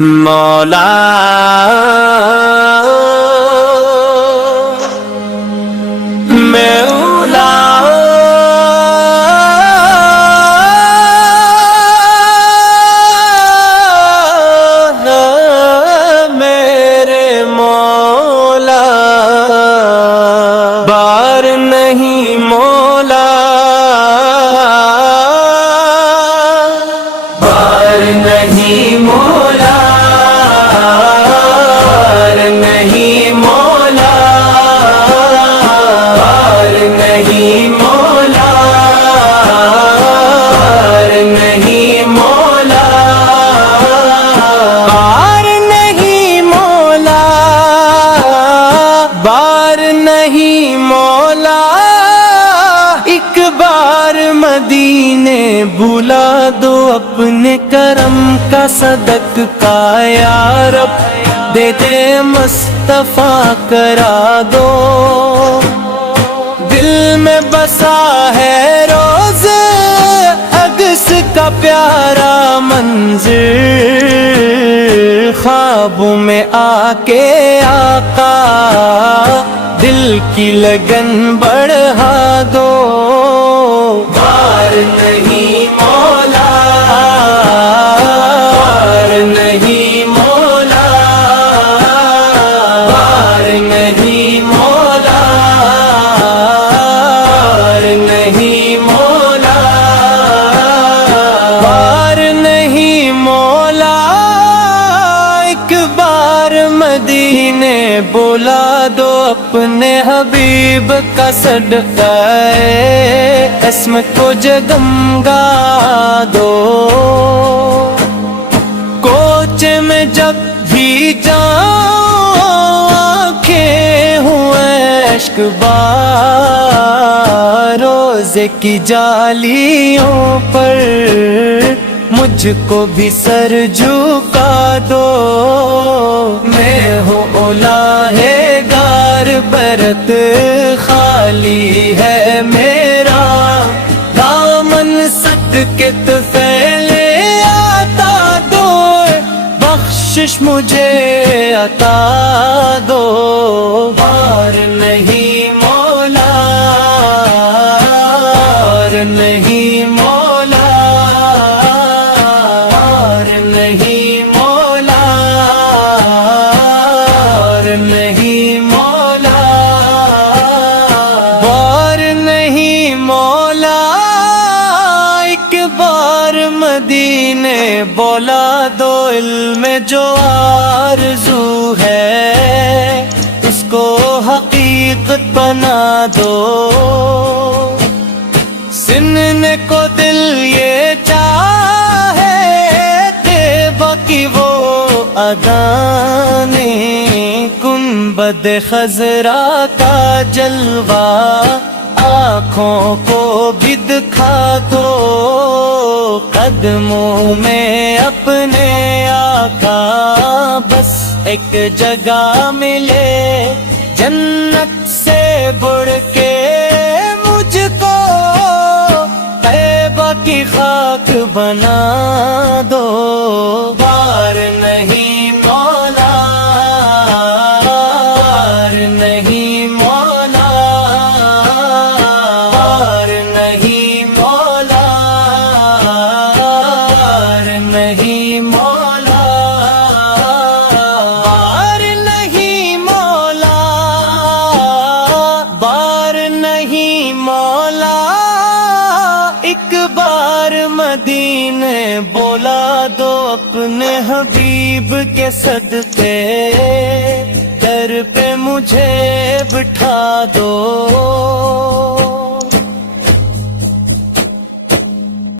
مولا مولا میرے مولا بار نہیں مولا بار نہیں مولا بار نہیں مولا بار نہیں مولا بار نہیں مولا بار نہیں مولا بار نہیں مولا ایک بار مدینے بلا دو اپنے کرم کا صدقہ یا رب دے دے مصطفیٰ کرا دو دل میں بسا ہے روز اگس کا پیارا منظر خوابوں میں آ کے آقا دل کی لگن بڑھا دو بار نہیں مولا بار نہیں مولا بار نہیں مولا بار نہیں مولا بار نہیں مولا ایک بار مدینے بلا دو اپنے حبیب کا صدقہ اسم کو جگمگا دو کوچ میں جب بھی جاؤں آنکھیں ہوئے عشق بار روزے کی جالیوں پر مجھ کو بھی سر جھکا دو میں ہوں اولائے گار برت خالی ہے میرا دامن صدقے پھیلے آتا دو بخشش مجھے عطا دو بار نہیں مولا بار نہیں مولا بار نہیں مولا بار نہیں مولا بار نہیں مولا ایک بار مدینے بولا دو علم جو آرزو ہے اس کو حقیقت بنا دو سننے کو دل یہ چاہے تیبہ کی وہ اذانیں گنبد خضرا کا جلوہ آنکھوں کو بھی دکھا دو قدموں میں اپنے آقا بس ایک جگہ ملے جنت سے بڑھ کے مجھ کو طیبہ کی خاک بنا دو بار نہیں مولا بار نہیں مولا بار نہیں مولا بار نہیں مولا بار نہیں مولا بار نہیں مولا ایک بار مدینے بولا دو اپنے حبیب کے صدقے در پہ مجھے بٹھا دو